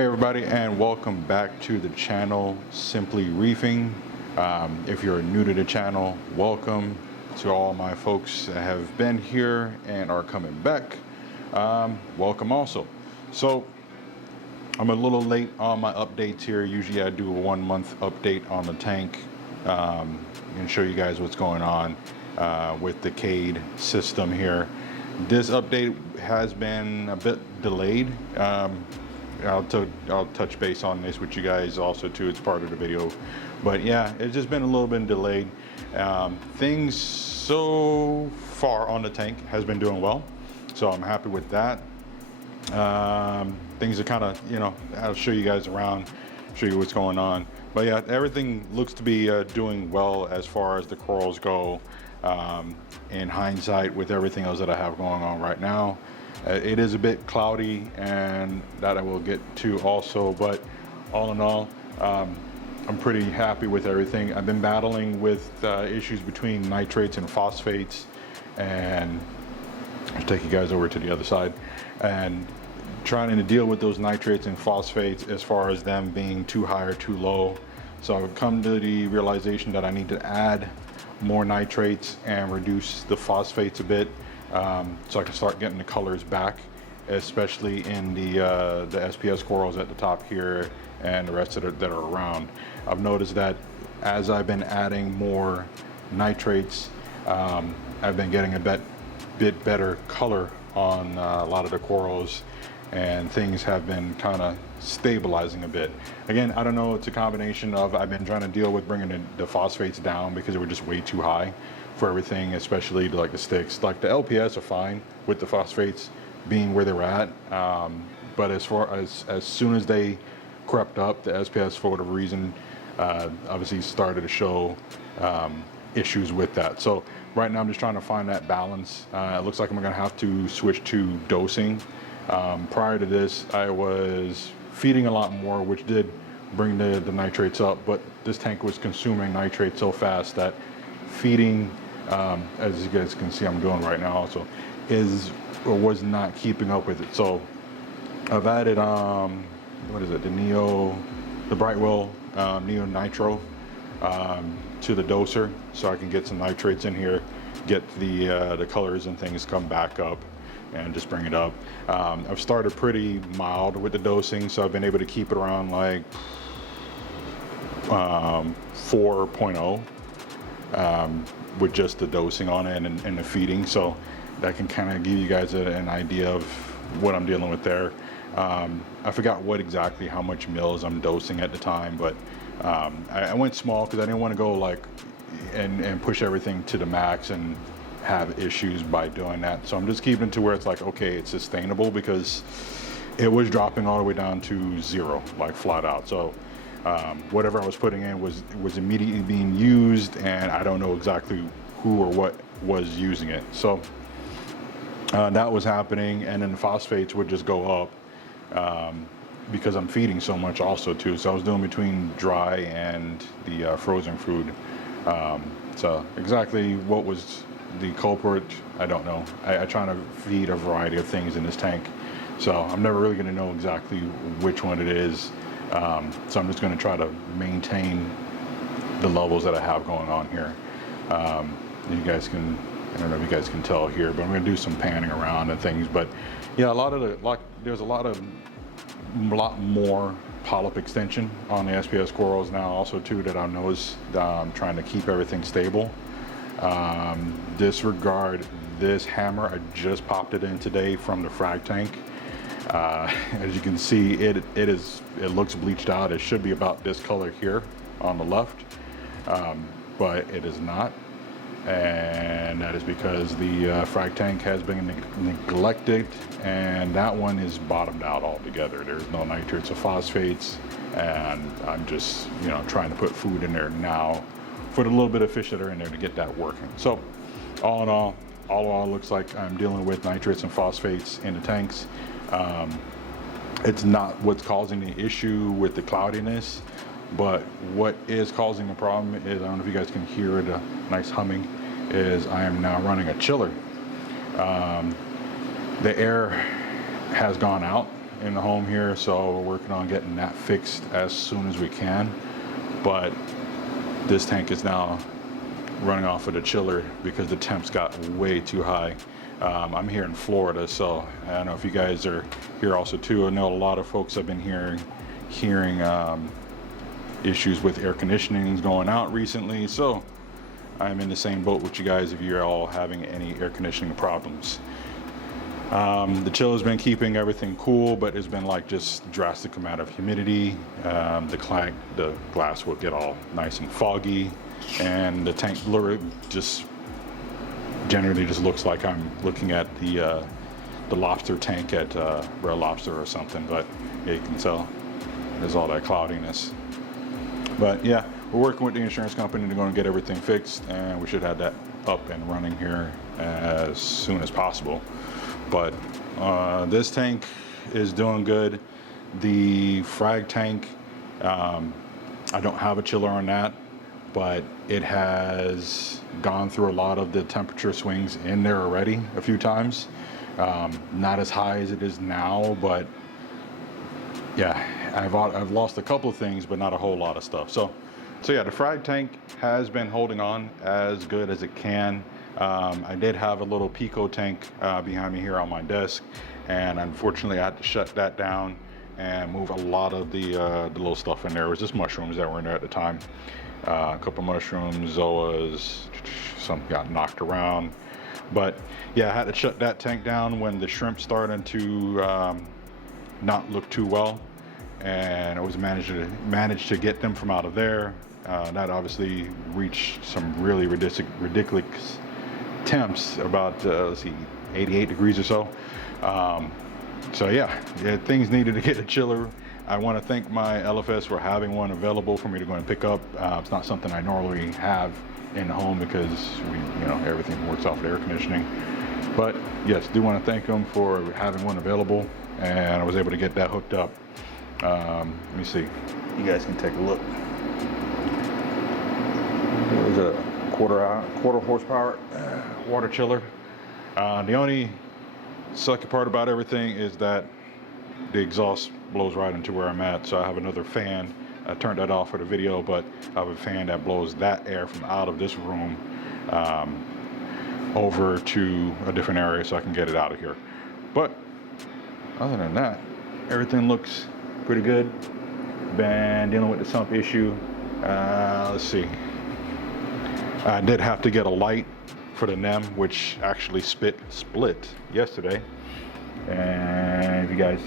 Hey everybody, and welcome back to the channel Simply Reefing. If you're new to the channel, welcome. To all my folks that have been here and are coming back, welcome also. So I'm a little late on my updates here. Usually I do a 1 month update on the tank and show you guys what's going on with the Cade system here. This update has been a bit delayed. I'll touch base on this with you guys also too. It's part of the video, but yeah, it's just been a little bit delayed. Things so far on the tank has been doing well, so I'm happy with that. Things are kind of, I'll show you guys around, show you what's going on. But yeah, everything looks to be doing well as far as the corals go. In hindsight, with everything else that I have going on right now, it is a bit cloudy, and that I will get to also, but all in all, I'm pretty happy with everything. I've been battling with issues between nitrates and phosphates, and I'll take you guys over to the other side, and trying to deal with those nitrates and phosphates as far as them being too high or too low. So I've come to the realization that I need to add more nitrates and reduce the phosphates a bit, so I can start getting the colors back, especially in the SPS corals at the top here and the rest of it that are around. I've noticed that as I've been adding more nitrates, I've been getting a bit better color on a lot of the corals, and things have been kind of stabilizing a bit. Again, I don't know, it's a combination of I've been trying to deal with bringing the phosphates down because they were just way too high for everything, especially like the sticks. Like the LPS are fine with the phosphates being where they're at, but as far as soon as they crept up, the SPS for whatever reason obviously started to show issues with that. So right now I'm just trying to find that balance. It looks like I'm gonna have to switch to dosing. Prior to this, I was feeding a lot more, which did bring the nitrates up, but this tank was consuming nitrates so fast that feeding, as you guys can see I'm doing right now also, was not keeping up with it. So I've added, what is it, the Brightwell Neo Nitro to the doser, so I can get some nitrates in here, get the colors and things come back up, and just bring it up. I've started pretty mild with the dosing, so I've been able to keep it around like 4.0 with just the dosing on it and the feeding, so that can kind of give you guys an idea of what I'm dealing with there. I forgot how much mils I'm dosing at the time, but I went small because I didn't want to go like and push everything to the max and have issues by doing that. So I'm just keeping it to where it's like, okay, it's sustainable, because it was dropping all the way down to 0, like flat out. So whatever I was putting in was immediately being used, and I don't know exactly who or what was using it. So that was happening, and then the phosphates would just go up because I'm feeding so much also too. So I was doing between dry and the frozen food. So exactly what was the culprit, I don't know. I try to feed a variety of things in this tank, so I'm never really going to know exactly which one it is. So I'm just going to try to maintain the levels that I have going on here. You guys can, I don't know if you guys can tell here, but I'm going to do some panning around and things. But yeah, there's a lot more polyp extension on the SPS corals now also too, that I noticed. Trying to keep everything stable. Disregard this hammer. I just popped it in today from the frag tank. As you can see, it looks bleached out. It should be about this color here on the left, but it is not, and that is because the frag tank has been neglected, and that one is bottomed out altogether. There's no nitrates or phosphates, and I'm just trying to put food in there now for the little bit of fish that are in there to get that working. So all in all, it looks like I'm dealing with nitrates and phosphates in the tanks. It's not what's causing the issue with the cloudiness, but what is causing the problem is, I don't know if you guys can hear the nice humming, is I am now running a chiller. The air has gone out in the home here, so we're working on getting that fixed as soon as we can. But this tank is now running off of the chiller because the temps got way too high. I'm here in Florida, so I don't know if you guys are here also too. I know a lot of folks have been hearing issues with air conditioning going out recently, so I'm in the same boat with you guys if you're all having any air conditioning problems. The chill has been keeping everything cool, but there's been like just drastic amount of humidity. The glass will get all nice and foggy, and the tank just generally just looks like I'm looking at the lobster tank at Red Lobster or something. But yeah, you can tell there's all that cloudiness. But yeah, we're working with the insurance company to go and get everything fixed, and we should have that up and running here as soon as possible. But this tank is doing good. The frag tank, I don't have a chiller on that, but it has gone through a lot of the temperature swings in there already a few times. Not as high as it is now, but yeah, I've lost a couple of things, but not a whole lot of stuff. So yeah, the frag tank has been holding on as good as it can. I did have a little Pico tank behind me here on my desk, and unfortunately I had to shut that down and move a lot of the little stuff in there. It was just mushrooms that were in there at the time. A couple mushrooms, zoas, some got knocked around. But yeah, I had to shut that tank down when the shrimp started to not look too well, and I was managed to get them from out of there. That obviously reached some really ridiculous temps, about let's see, 88 degrees or so. So yeah, things needed to get a chiller. I want to thank my LFS for having one available for me to go and pick up. It's not something I normally have in the home because everything works off of air conditioning. But yes, do want to thank them for having one available, and I was able to get that hooked up. Let me see. You guys can take a look. It was a quarter horsepower water chiller. The only sucky part about everything is that the exhaust blows right into where I'm at. So I have another fan. I turned that off for the video, but I have a fan that blows that air from out of this room over to a different area so I can get it out of here. But other than that, everything looks pretty good. Been dealing with the sump issue. Let's see. I did have to get a light for the NEM, which actually split yesterday. And if you guys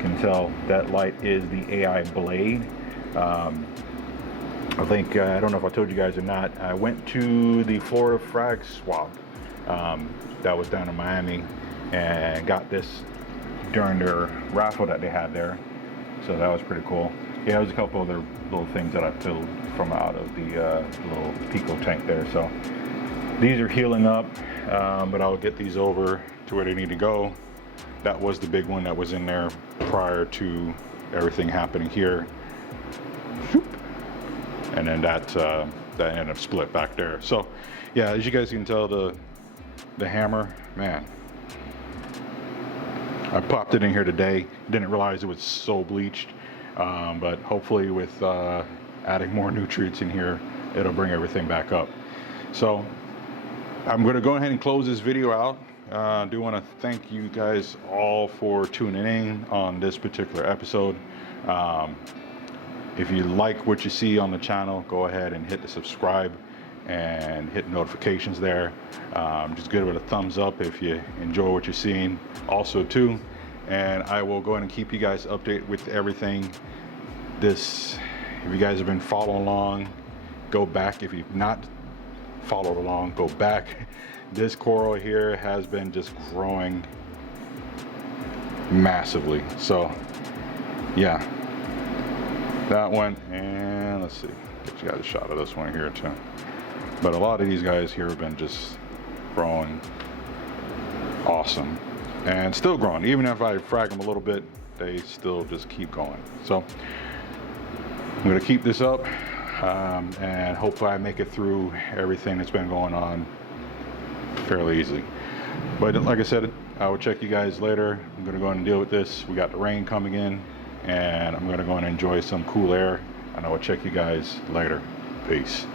can tell, that light is the AI blade. I think, I don't know if I told you guys or not, I went to the Florida Frag Swap that was down in Miami and got this during their raffle that they had there. So that was pretty cool. Yeah, there's a couple other little things that I filled from out of the little Pico tank there. So these are healing up, but I'll get these over to where they need to go. That was the big one that was in there prior to everything happening here. And then that ended up split back there. So yeah, as you guys can tell, the hammer, man, I popped it in here today. Didn't realize it was so bleached, but hopefully with adding more nutrients in here, it'll bring everything back up. So I'm gonna go ahead and close this video out. I do want to thank you guys all for tuning in on this particular episode. If you like what you see on the channel, go ahead and hit the subscribe and hit notifications there. Just give it a thumbs up if you enjoy what you're seeing also too. And I will go ahead and keep you guys updated with everything. If you guys have been following along, go back. If you've not followed along, go back. This coral here has been just growing massively. So yeah, that one, and let's see, get you guys a shot of this one here too. But a lot of these guys here have been just growing awesome and still growing. Even if I frag them a little bit, they still just keep going. So I'm gonna keep this up, and hopefully I make it through everything that's been going on fairly easily. But like I said, I will check you guys later. I'm gonna go ahead and deal with this. We got the rain coming in, and I'm gonna go and enjoy some cool air, and I will check you guys later. Peace.